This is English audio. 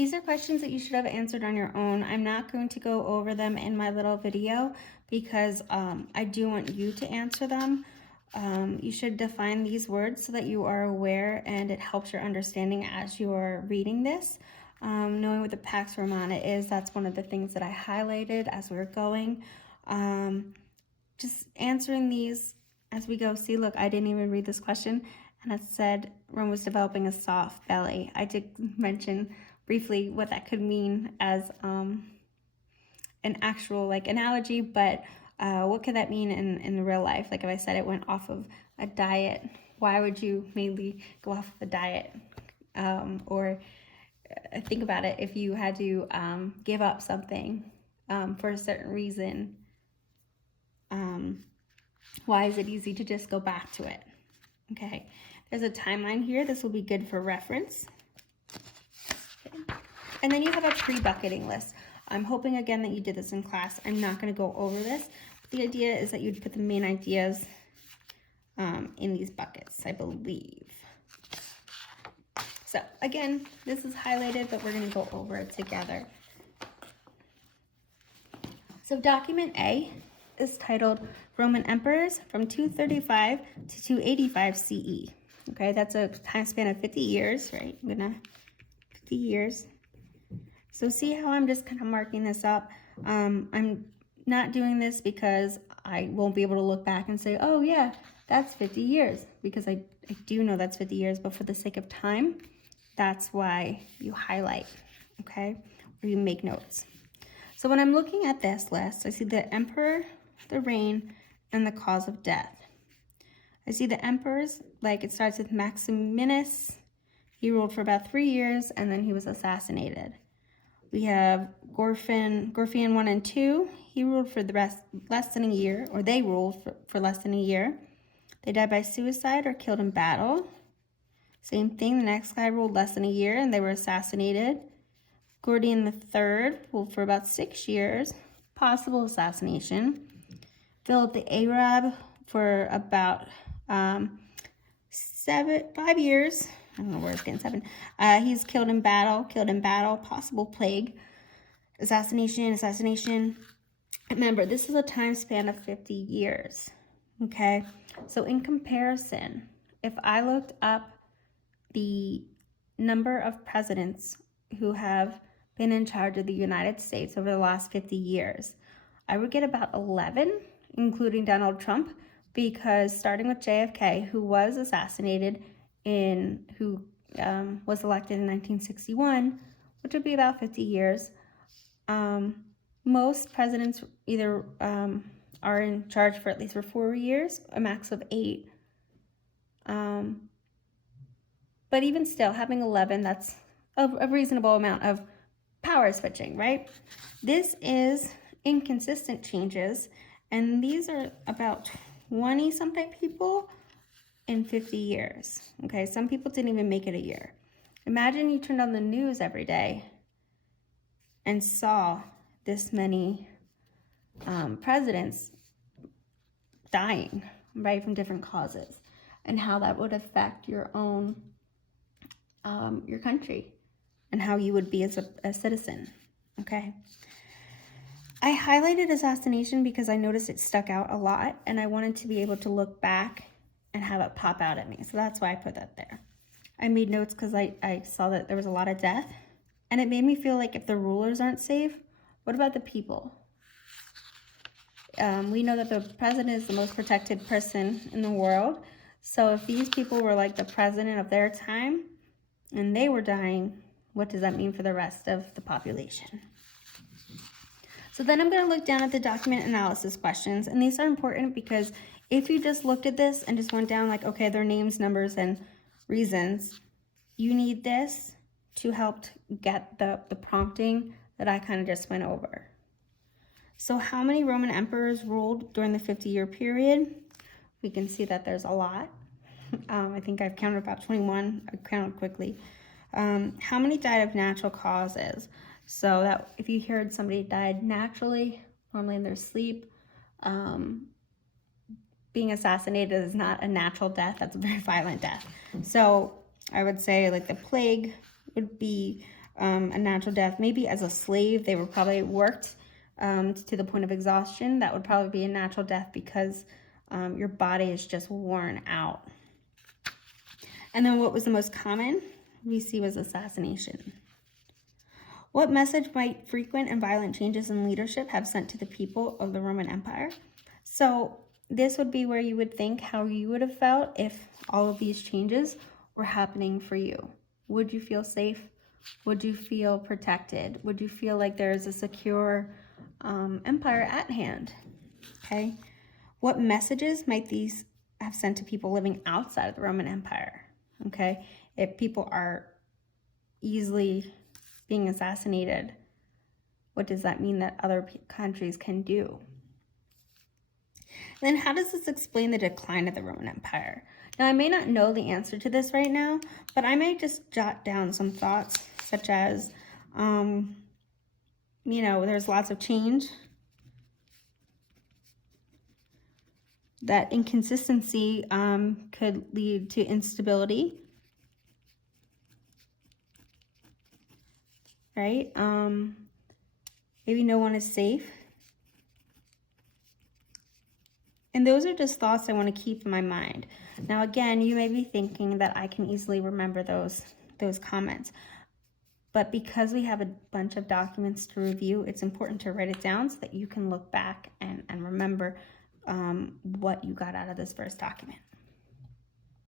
These are questions that you should have answered on your own. I'm not going to go over them in my little video because I do want you to answer them. You should define these words so that you are aware and it helps your understanding as you're reading this. Knowing what the Pax Romana is, that's one of the things that I highlighted as we were going. Just answering these as we go. See, look, I didn't even read this question, and it said Rome was developing a soft belly. I did mention briefly what that could mean as an actual like analogy, but what could that mean in real life? Like if I said it went off of a diet, why would you mainly go off of a diet? Or think about it, if you had to give up something for a certain reason, why is it easy to just go back to it? Okay, there's a timeline here. This will be good for reference. Okay. And then you have a pre-bucketing list. I'm hoping again that you did this in class. I'm not going to go over this. But the idea is that you'd put the main ideas in these buckets, I believe. So again, this is highlighted, but we're going to go over it together. So document A is titled Roman Emperors from 235 to 285 CE. Okay, that's a time span of 50 years, right? 50 years. So see how I'm just kind of marking this up. I'm not doing this because I won't be able to look back and say, oh yeah, that's 50 years, because I do know that's 50 years, but for the sake of time, that's why you highlight, okay, or you make notes. So when I'm looking at this list, I see the emperor, the reign, and the cause of death. I see the emperors, like it starts with Maximinus. He ruled for about 3 years, and then he was assassinated. We have Gorfian 1 and 2. He ruled for less than a year, or they ruled for less than a year. They died by suicide or killed in battle. Same thing, the next guy ruled less than a year, and they were assassinated. Gordian III ruled for about 6 years, possible assassination. Philip the Arab for about 5 years. I don't know where it's getting 7. He's killed in battle, possible plague, assassination. Remember, this is a time span of 50 years, okay? So in comparison, if I looked up the number of presidents who have been in charge of the United States over the last 50 years, I would get about 11, including Donald Trump, because starting with JFK, who was assassinated who was elected in 1961, which would be about 50 years. Most presidents either are in charge for at least 4 years, a max of 8. But even still, having 11, that's a reasonable amount of power switching, right? This is inconsistent changes, and these are about 20-something people in 50 years, okay? Some people didn't even make it a year. Imagine you turned on the news every day and saw this many presidents dying, right, from different causes, and how that would affect your own, your country, and how you would be as a citizen, okay? I highlighted assassination because I noticed it stuck out a lot, and I wanted to be able to look back and have it pop out at me, so that's why I put that there. I made notes because I saw that there was a lot of death, and it made me feel like if the rulers aren't safe, what about the people? We know that the president is the most protected person in the world, so if these people were like the president of their time and they were dying, what does that mean for the rest of the population? So then I'm going to look down at the document analysis questions, and these are important because if you just looked at this and just went down like, okay, their names, numbers, and reasons, you need this to help get the prompting that I kind of just went over. So how many Roman emperors ruled during the 50-year period? We can see that there's a lot. I think I've counted about 21. I counted quickly. How many died of natural causes? So that if you heard somebody died naturally, normally in their sleep, being assassinated is not a natural death. That's a very violent death. So I would say like the plague would be a natural death. Maybe as a slave, they were probably worked to the point of exhaustion. That would probably be a natural death because your body is just worn out. And then what was the most common we see was assassination. What message might frequent and violent changes in leadership have sent to the people of the Roman Empire? So this would be where you would think how you would have felt if all of these changes were happening for you. Would you feel safe? Would you feel protected? Would you feel like there is a secure empire at hand? Okay. What messages might these have sent to people living outside of the Roman Empire? Okay. If people are easily being assassinated, what does that mean that other countries can do? Then how does this explain the decline of the Roman Empire? Now, I may not know the answer to this right now, but I may just jot down some thoughts, such as, there's lots of change. That inconsistency could lead to instability, right? Maybe no one is safe. And those are just thoughts I want to keep in my mind. Now, again, you may be thinking that I can easily remember those comments. But because we have a bunch of documents to review, it's important to write it down so that you can look back and remember what you got out of this first document.